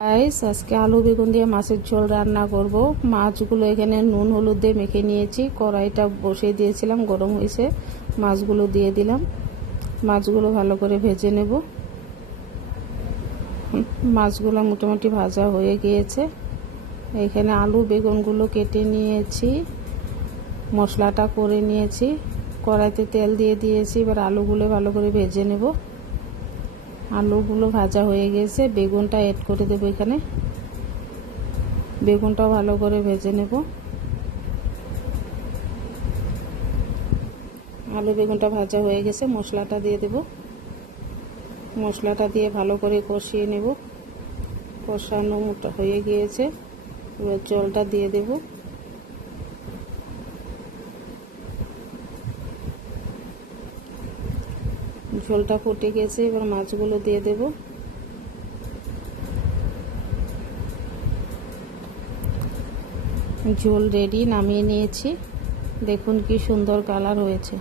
Guys, আজকে আলু বেগুন দিয়ে মাছের ঝোল রান্না করব। মাছগুলো এখানে নুন হলুদ দিয়ে মেখে নিয়েছি। কড়াইটা বসিয়ে দিয়েছিলাম, গরম হয়েছে। মাছগুলো দিয়ে দিলাম। মাছগুলো ভালো করে ভেজে নেব। মাছগুলো মোটামুটি ভাজা হয়ে গিয়েছে। এখানে আলু বেগুনগুলো কেটে নিয়েছি, মশলাটা করে নিয়েছি। কড়াইতে তেল দিয়ে দিয়েছি। এবার আলুগুলো ভালো করে ভেজে নেব। আলুগুলো ভাজা হয়ে গেছে, বেগুনটা অ্যাড করে দেবো। এখানে বেগুনটাও ভালো করে ভেজে নেব। আলু বেগুনটা ভাজা হয়ে গেছে, মশলাটা দিয়ে দেব। মশলাটা দিয়ে ভালো করে কষিয়ে নেব। কষানো মোটা হয়ে গিয়েছে, এবার জলটা দিয়ে দেব। ঝোলটা ফুটে গেছে, এবার মাছগুলো দিয়ে দেব। ঝোল রেডি, নামিয়ে নিয়েছি। দেখুন কি সুন্দর কালার হয়েছে।